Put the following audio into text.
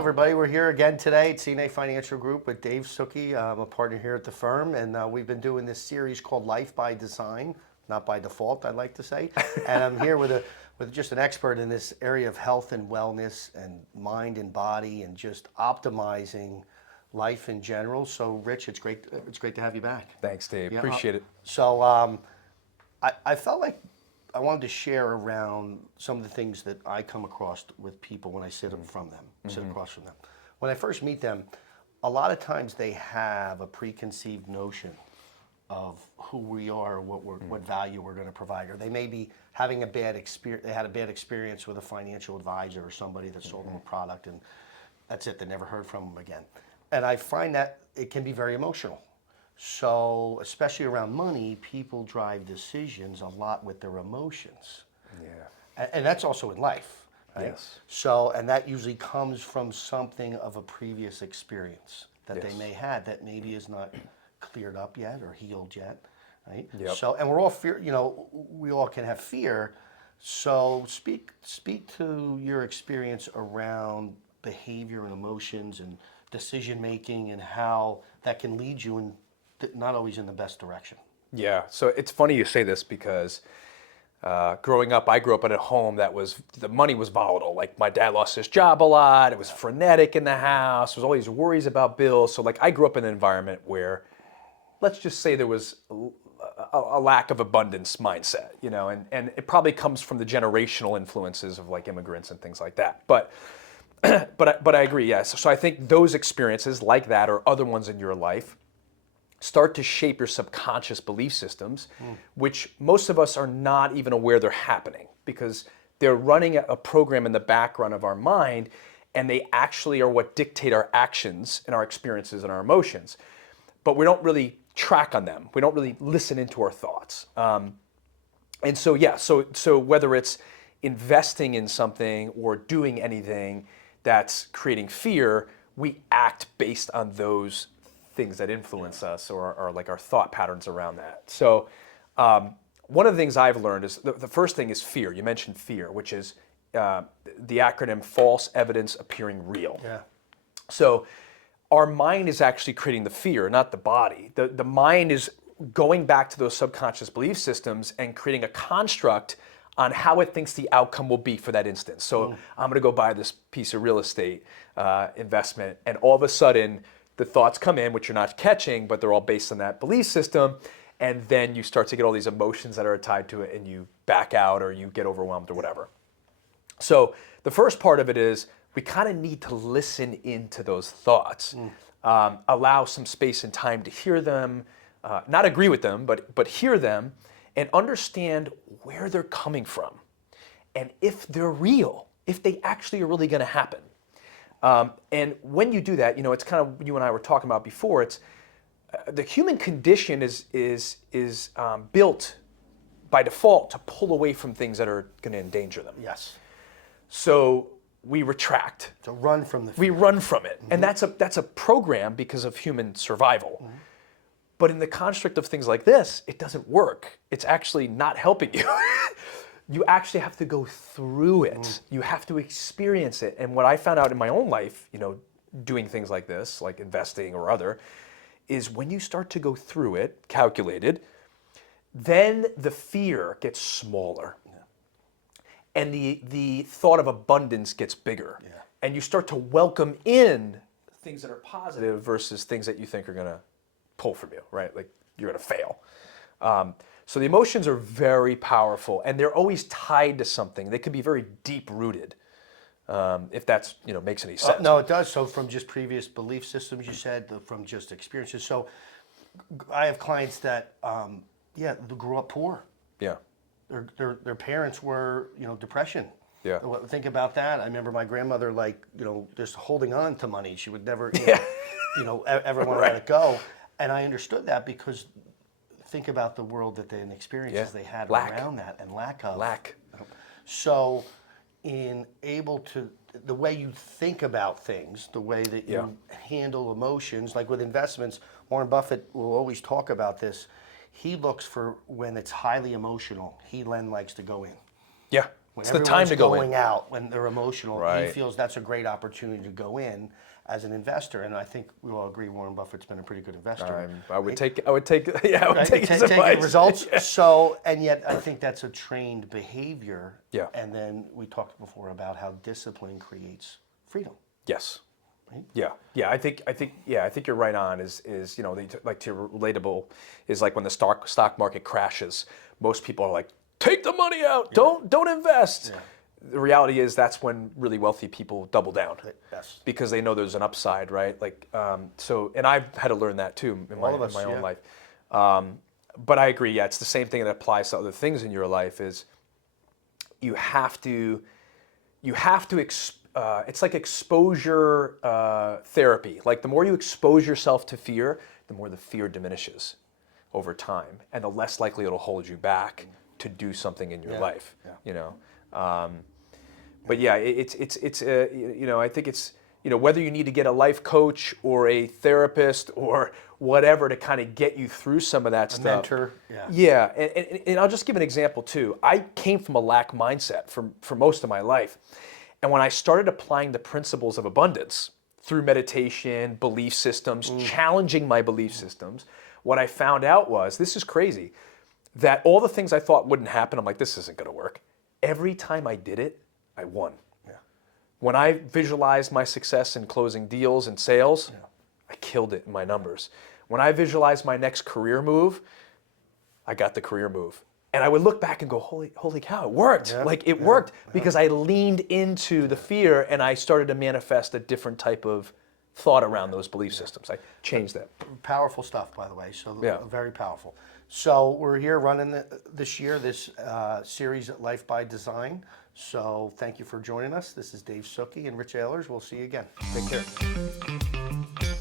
everybody. We're here again today at CNA Financial Group with Dave Suckey. I'm a partner here at the firm, and we've been doing this series called Life by Design, not by default, I'd like to say. And I'm here with just an expert in this area of health and wellness and mind and body and just optimizing life in general. So, Rich, it's great to have you back. Thanks, Dave. Yeah, Appreciate it. So, I felt like I wanted to share around some of the things that I come across with people when I sit sit across from them. When I first meet them, a lot of times they have a preconceived notion of who we are, or what value we're going to provide, or they may be having a bad experience. They had a bad experience with a financial advisor or somebody that sold them a product, and that's it. They never heard from them again. And I find that it can be very emotional. So, especially around money, people drive decisions a lot with their emotions. Yeah. And that's also in life, right? Yes. So, and that usually comes from something of a previous experience that they may have that maybe is not cleared up yet or healed yet, right? Yep. So, and we're all we all can have fear. So, speak to your experience around behavior and emotions and decision making and how that can lead you in not always in the best direction. Yeah. So it's funny you say this because growing up, I grew up in a home that the money was volatile. Like my dad lost his job a lot. It was frenetic in the house. There was always worries about bills. So like I grew up in an environment where, let's just say there was a lack of abundance mindset, and it probably comes from the generational influences of like immigrants and things like that. But I agree, yes. So I think those experiences like that or other ones in your life start to shape your subconscious belief systems, which most of us are not even aware they're happening because they're running a program in the background of our mind, and they actually are what dictate our actions and our experiences and our emotions. But we don't really track on them. We don't really listen into our thoughts. And so, yeah, so whether it's investing in something or doing anything that's creating fear, we act based on those things that influence us or like our thought patterns around that. So one of the things I've learned is the first thing is fear. You mentioned fear, which is the acronym false evidence appearing real. Yeah. So our mind is actually creating the fear, not the body. The mind is going back to those subconscious belief systems and creating a construct on how it thinks the outcome will be for that instance. So I'm going to go buy this piece of real estate investment, and all of a sudden the thoughts come in, which you're not catching, but they're all based on that belief system. And then you start to get all these emotions that are tied to it, and you back out or you get overwhelmed or whatever. So the first part of it is we kind of need to listen into those thoughts, allow some space and time to hear them, not agree with them, but hear them and understand where they're coming from and if they're real, if they actually are really going to happen. And when you do that, it's kind of you and I were talking about before. It's the human condition is built by default to pull away from things that are going to endanger them. Yes. So we retract. To run from the fear. We run from it, and that's a program because of human survival. But in the construct of things like this, it doesn't work. It's actually not helping you. You actually have to go through it. You have to experience it. And what I found out in my own life, doing things like this, like investing or other, is when you start to go through it, calculated, then the fear gets smaller. Yeah. And the thought of abundance gets bigger. Yeah. And you start to welcome in things that are positive versus things that you think are going to pull from you, right? Like you're going to fail. So the emotions are very powerful, and they're always tied to something. They could be very deep-rooted, if that's makes any sense. No, it does. So from just previous belief systems, you said, from just experiences. So I have clients that, they grew up poor. Yeah. Their parents were, depression. Yeah. Think about that. I remember my grandmother, just holding on to money. She would never, ever want to let it go. And I understood that because think about the world and experiences they had around that and lack of. So the way you think about things, the way that you handle emotions, like with investments, Warren Buffett will always talk about this. He looks for when it's highly emotional, he then likes to go in. Yeah. When It's the time to go in. going out, when they're emotional, he Right. feels that's a great opportunity to go in as an investor. And I think we all agree Warren Buffett's been a pretty good investor. I would take, yeah, I would Right? take his Take advice. the results. So, and yet I think that's a trained behavior. Yeah. And then we talked before about how discipline creates freedom. Yes. Right? Yeah. I think you're right on. Is like to relatable is like when the stock market crashes, most people are like, take the money out. Don't invest. Yeah. The reality is that's when really wealthy people double down. Yes. Because they know there's an upside, right? Like, and I've had to learn that too in my own life. But I agree. Yeah, it's the same thing that applies to other things in your life. Is you have to it's like exposure therapy. Like the more you expose yourself to fear, the more the fear diminishes over time, and the less likely it'll hold you back to do something in your life. But yeah, it's I think it's whether you need to get a life coach or a therapist or whatever to kind of get you through some of that stuff. Mentor. Yeah, and I'll just give an example too. I came from a lack mindset for most of my life. And when I started applying the principles of abundance through meditation, belief systems, challenging my belief systems, what I found out was, this is crazy, that all the things I thought wouldn't happen, I'm like, this isn't gonna work. Every time I did it, I won. Yeah. When I visualized my success in closing deals and sales, I killed it in my numbers. When I visualized my next career move, I got the career move. And I would look back and go, holy cow, it worked. It worked because I leaned into the fear and I started to manifest a different type of thought around those belief systems. I changed that. Powerful stuff, by the way. So Yeah. very powerful. So we're here running this year, this series at Life by Design. So thank you for joining us. This is Dave Suckey and Rich Ahlers. We'll see you again. Take care.